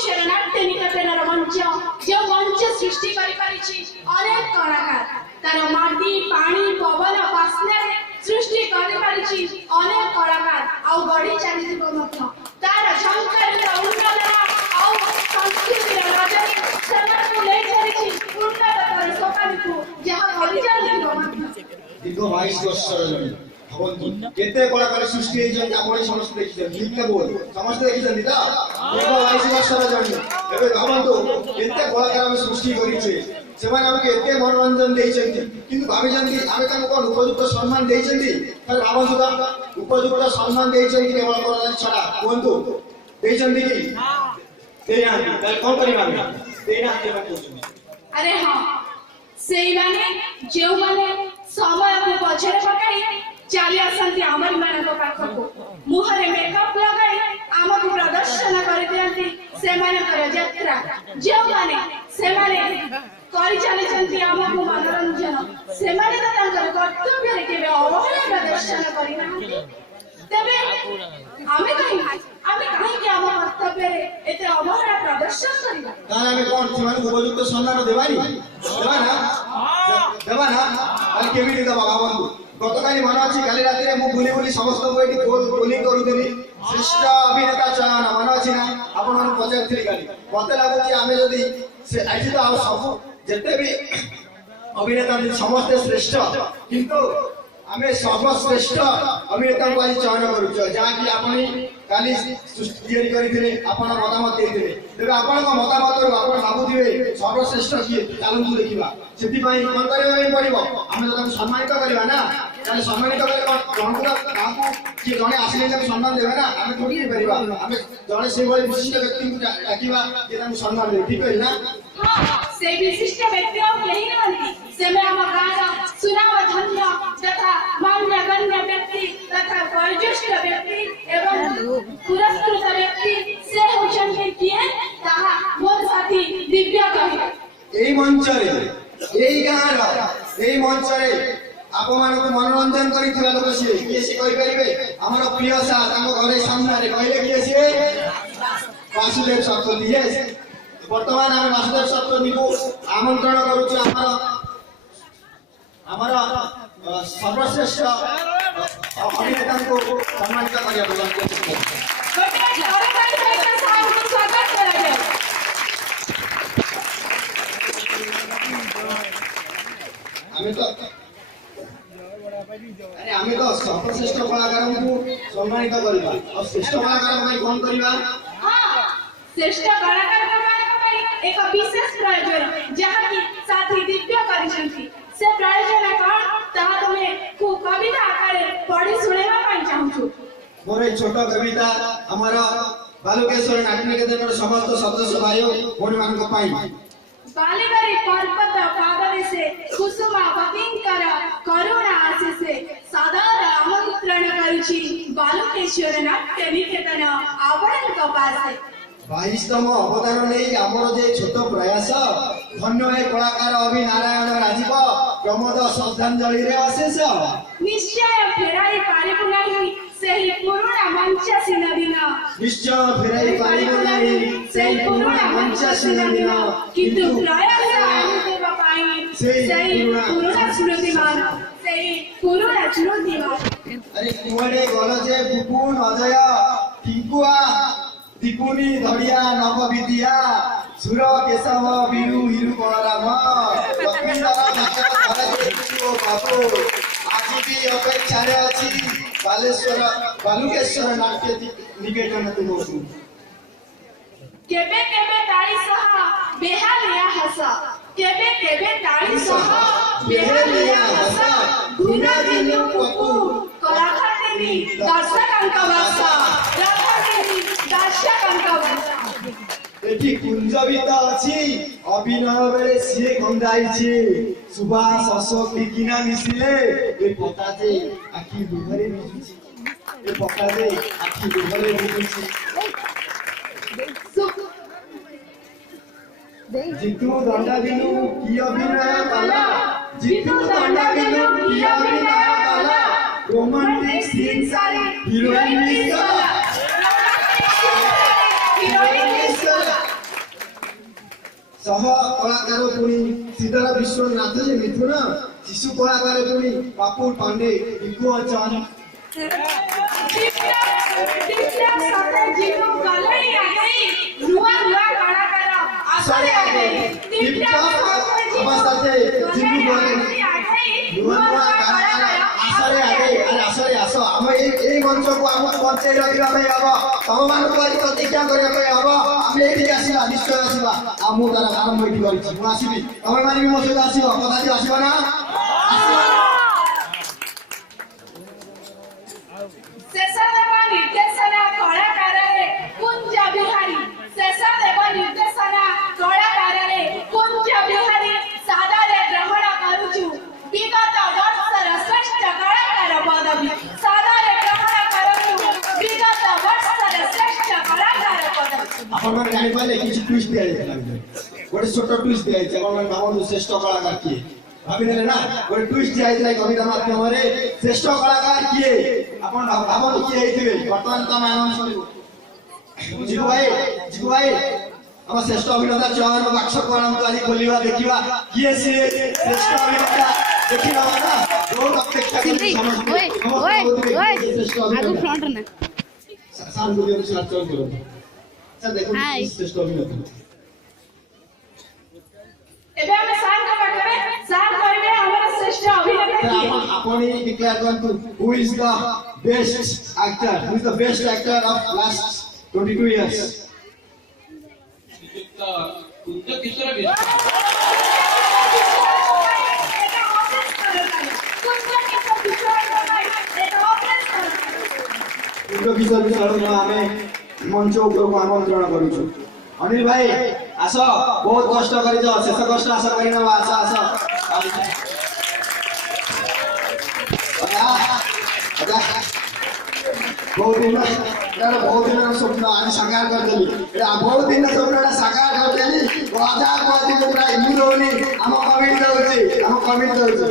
बालुकेश्वर नाट्य निकेतन मंच जो मंच सृष्टि करि अनेक कलाकार तार माटी पानी पवन बास्ना सृष्टि करि अनेक कलाकार आउ गढ़ी चली तार झंकार उन्नत आउ संस्कृति रजनी सेମାନଙ୍କୁ ले चली उन्नत सोपानी को जहाँ गढ़ी चली दीर्घ 22 वर्षर जर्नी भावନ୍ତୁ केते कलाकार सृष्टि होइछन आपण समस्त देखिछन ठीक के बोल समस्त देखिछन त दीर्घ 22 वर्षर जर्नी एबे भावନ୍ତୁ केते कलाकार हम सृष्टि करिछे सेमाने हमके एते मनोरंजन देइछन्ति किंतु भाबिछन्ति आमे ताको कोन उपयुक्त सम्मान देइछन्ति तर भावନ୍ତୁ त उपयुक्त सम्मान देइछन्ति केवल कलाकार छडा कोनतो देइछन्ति कि देना तर कोन परिमा देना के कहउछन अरे हां सेई माने जेउ माने समय को पछरे पकाई चली आसंती आमर मान पाखको मुहरे मेकअप लगाई आमको प्रदर्शन कर दियंती से माने कर यात्रा जो माने से माने करि चली चंती आमको मनोरंजन से माने त तांकर कर्तव्य रे केबे अवहेला प्रदर्शन करिना तबे आमे कहीं के आम कर्तव्य रे एते अवहेला प्रदर्शन करिना तार आमे कोन सेमान उपयुक्त सम्मान देबानी देबा ना আর কেবিটি দেবা ভাবন্তু গতকালি মনে আছে কালি রাতে মু ভুলি ভুলি সমস্ত বইটি বোলিং করুଥିଲି শ্রেষ্ঠ অভিনেতা চয়ন মনে আছে না আপন মান পচারଥିଲି কালি মতে লাগুছি আমি যদি আইছি তো আর সব যেতে भी অভিনেতা সমস্ত শ্রেষ্ঠ কিন্তু আমি সর্বশ্রেষ্ঠ অভিনেতা को आज চয়ন করুছ যাহা কি আপনি কালি তৈরি করিଥିଲେ আপন মতামত ଦେଇଥିଲେ ତେବେ ଆପଣଙ୍କ ମତାମତରୁ ଆପଣ ଭାବୁଥିବେ ସର୍ବଶ୍ରେଷ୍ଠ କିଏ ଚାଲନ୍ତୁ ଦେଖିବା ସେଥିପାଇଁ କଣ କରିବା ପାଇଁ ପଡିବ ଆମେ ତ ତାଙ୍କୁ ସମ୍ମାନିତ କରିବା ନା ତାହେଲେ ସମ୍ମାନିତ କଲେ ଜଣକୁ କାହାକୁ କିଏ ଜଣେ ଆସିଲେ ତାଙ୍କୁ ସମ୍ମାନ ଦେବେ ନା ଆମେ ଥୋଡ଼ି ଦେଇପାରିବା ଆମେ ଜଣେ ସେଭଳି ବିଶିଷ୍ଟ ବ୍ୟକ୍ତିଙ୍କୁ ଡାକିବା ଯେ ତାଙ୍କୁ ସମ୍ମାନ ଦେବେ ଠିକ କହିଲି ନା से विशिष्ट व्यक्ति यही रहती से में हम गाना सुनाव धन्य तथा मान्य गण्य व्यक्ति तथा वयोज्येष्ठ व्यक्ति एवं पुरस्कृत व्यक्ति से होचंती किए ताहा मोर साथी दिव्य कहि এই মঞ্চরে এই গাঁর এই মঞ্চরে ଆପଣମାନଙ୍କୁ ମନୋରଞ୍ଜନ କରିଥିବା ଲୋକ ସିଏ କିଏ ସେ କହିପାରିବେ ଆମର ପ୍ରିୟ ସାର୍ ତାଙ୍କ ଘରେ ସାମ୍ନାରେ କହିଲେ କିଏ ସିଏ ବାସୁଦେବ ଶତପଥୀ yes ବର୍ତ୍ତମାନ ଆମେ ବାସୁଦେବ ଶତପଥୀଙ୍କୁ ଆମନ୍ତ୍ରଣ କରୁଛୁ ଆମର ସର୍ବଶ୍ରେଷ୍ଠ ଅଭିନେତାଙ୍କୁ ସମ୍ମାନିତ କରିବାକୁ ଆମେ ତ ସର୍ବଶ୍ରେଷ୍ଠ କଳାକାରଙ୍କୁ ସମ୍ମାନିତ କରିବା ଆଉ ଶ୍ରେଷ୍ଠ କଳାକାର ପାଇଁ କଣ କରିବା श्रेष्ठ कलाकार एक विशेष प्रयोजन जहाँ की साथी दिव्य करिसंती से प्रयोजन कौन ताहा तुमे को कविता आकारे पढ़ी सुनेबा ପାଇଁ चाहूछु मोर छोट कविता हमारा बालुकेश्वर नाट्य निकेतन समस्त सदस्य भाई भौणी मानक पाई बालिगरी पर्वत पावने से कुसुमा बकिंकर करुणा आशीषे सादर आमंत्रण करुछि बालुकेश्वर नाट्य निकेतन आवरणक पासे 22तम अवदान नहीं आमर जे छोट प्रयास धन्य है कलाकार अभि नारायण राजीव प्रमोद श्रद्धांजलि रे अशेष निश्चय फेराई पारिबु नाही सेही पुरुणा मंचासीन दिन निश्चय फेराई पारिबु नाही सेही पुरुणा मंचासीन दिन किंतु प्रयास आनि देबा पाई सेही पुरुणा स्मृतिमान सेही पुरुणा स्मृतिमान अरे कुवडे गलजे बुकुन अजय टिकुआ दीपुनी धड़िया नव विद्या सुर केशव बिरु हिरु बलराम बाबू आज भी अपेक्षा अच्छी बालुकेश्वर नाट्य निकेतन तुमको केबे केबे ताली सह बेहालिया हस केबे केबे ताली सह बेहालिया हस गुना दिनु पपु कलाकारनी दर्शकांक वासा एठी कुंजबित अछि अभिनय बेले सिए गंधाइछि सुभाष अशोक किना मिसिले ए पताजे आखि दुहरे मिजुछि ए पताजे आखि दुहरे मिजुछि जितु दंडा दिनु की अभिनय कला जितु दंडा दिनु की अभिनय कला रोमांटिक सीन सारी हीरोइन मिस ସହ କଳାକାର ପୁଣି ଶ୍ରୀଧର ବିଶ୍ୱନାଥ ଯେ ମିଥୁନ ଶିଶୁ କଳାକାର ପୁଣି ବାପୁର ପାଣ୍ଡେ ରିଙ୍କୁ ଅଚନ ଦିବ୍ୟା ସାଥେ ଜିନୁ ଗଲେ ଆଗେଇ ନୂଆ ନୂଆ କଳାକାର ଆସରେ ଆଗେଇ ଦିବ୍ୟା ଆମ ସାଥେ ଜିନୁ ଗଲେ ନୂଆ ନୂଆ କଳାକାର ଆସରେ ଆସ ଆମ এই ମଞ୍ଚକୁ ଆମକୁ ବଞ୍ଚେଇ ରଖିବା ପାଇଁ ହବ ତମମାନଙ୍କୁ ଆଜି ପ୍ରତିଜ୍ଞା କରିବା ପାଇଁ ହବ ଆମେ ଏଇଠିକି ଆସିବା ନିଶ୍ଚୟ ଆସିବା ଆଉ ମୁଁ ତାର ଆରମ୍ଭ ଏଇଠି କରିଛି ମୁଁ ଆସିବି ତମେ ମାନେ ବି ମୋ ସହିତ ଆସିବ କଦାଚି ଆସିବ ନା ଶେଷଦେବ ନିର୍ଦ୍ଦେଶନା କଳାକାରରେ କୁଞ୍ଜ ବିହାରୀ ଶେଷଦେବ ନିର୍ଦ୍ଦେଶନା କଳାକାରରେ କୁଞ୍ଜ ବିହାରୀ ସାଦରେ ଗ୍ରହଣ କରୁଛୁ ବିଗତ ବର୍ଷର ଶ୍ରେଷ୍ଠ କଳାକାର ପଦବୀ ସାଦରେ ଗ୍ରହଣ କରୁଛୁ ବିଗତ ବର୍ଷର ଶ୍ରେଷ୍ଠ କଳାକାର ପଦବୀ ଆପଣମାନେ ଜାଣିପାରିଲେ କିଛି ଟୁଇଷ୍ଟ ଦିଆଯାଇଥିଲା ଗୋଟେ ଛୋଟ ଟୁଇଷ୍ଟ ଦିଆଯାଇଛି ଆପଣମାନେ ଭାବନ୍ତୁ ଶ୍ରେଷ୍ଠ କଳାକାର କିଏ ଭାବିଦେଲେ ନା ଗୋଟେ ଟୁଇଷ୍ଟ ଦିଆଯାଇଥିଲା କବିତା ମାଧ୍ୟମରେ ଶ୍ରେଷ୍ଠ କଳାକାର କିଏ ଆପଣ ଭାବନ୍ତୁ କିଏ ହେଇଥିବେ ବର୍ତ୍ତମାନ ତ ଆମେ ଆନନ୍ଦ ଶୁଣିବୁ ଯିବୁ ଭାଇ ଆମ ଶ୍ରେଷ୍ଠ ଅଭିନେତା ଚୟନ ବାକ୍ସକୁ ଆଣନ୍ତୁ ଆଜି ଖୋଲିବା ଦେଖିବା କିଏ ସିଏ ଶ୍ରେଷ୍ଠ ଅଭିନେତା ଦେଖିବା ନା ବହୁତ ଅପେକ୍ଷା କରି ସମସ୍ତେ ଶ୍ରେଷ୍ଠ ଅଭିନେତା ସାର୍ଙ୍କୁ ଦିଅନ୍ତୁ ସାର୍ ଚୟନ କରନ୍ତୁ ସାର୍ ଦେଖନ୍ତୁ ଶ୍ରେଷ୍ଠ ଅଭିନେତା ଏବେ ଆମେ ସାର୍ଙ୍କ ପାଖରେ ସାର୍ କହିବେ ଆମର ଶ୍ରେଷ୍ଠ ଅଭିନେତା କିଏ ଆପଣ ହିଁ ଡିକ୍ଲେୟାର କରନ୍ତୁ who is the best actor who is the best actor of last 22 years କୁଞ୍ଜ କିଶୋର ବିଶ୍ୱାଳ କୁଞ୍ଜ କିଶୋର ବିଶ୍ୱାଳଙ୍କୁ ଆମେ ମଞ୍ଚ ଉପରକୁ ଆମନ୍ତ୍ରଣ କରୁଛୁ ଅନିଲ ଭାଇ ଆସ ବହୁତ କଷ୍ଟ କରିଛ ଶେଷ କଷ୍ଟ ଆଶା କରି ନେବା ଆସ ବହୁତ ଦିନର ସ୍ୱପ୍ନ ଆଜି ସାକାର କରିଦେଲି ବହୁତ ଦିନର ସ୍ୱପ୍ନଟା ସାକାର କରିଦେଲି ଅଧା କୁହାଯିବ ପୁରା ମୁଁ ଦଉନି ଆମ କମିଟି ଦଉଛି